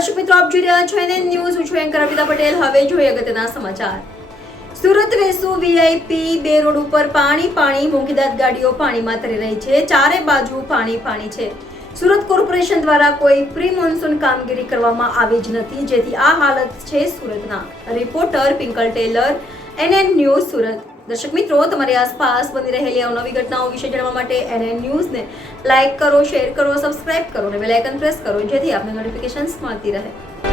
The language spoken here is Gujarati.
દર્શક મિત્રો, આપ જોઈ રહ્યા છો એનએન ન્યૂઝ. હું છું એન્કર અર્પિતા પટેલ. હવે જોઈએ અગત્યના સમાચાર. સુરત વેસુ VIP 2 રોડ ઉપર પાણી મોંઘીદાટ ગાડીઓ પાણીમાં તરી રહી છે. ચારે બાજુ પાણી છે. સુરત કોર્પોરેશન દ્વારા કોઈ પ્રી મોન્સૂન કામગીરી કરવામાં આવી જ નથી, જેથી આ હાલત છે સુરતના. Reporter Pinkal Taylor, NN news Surat. દર્શક મિત્રો, તમારી આસપાસ બની રહેલી અવનવી ઘટનાઓ વિશે જાણવા માટે એનએન ન્યૂઝને લાઇક કરો, શેર કરો, સબસ્ક્રાઇબ કરો અને બેલ આઇકન પ્રેસ કરો, જેથી આપને નોટિફિકેશન્સ મળતી રહે.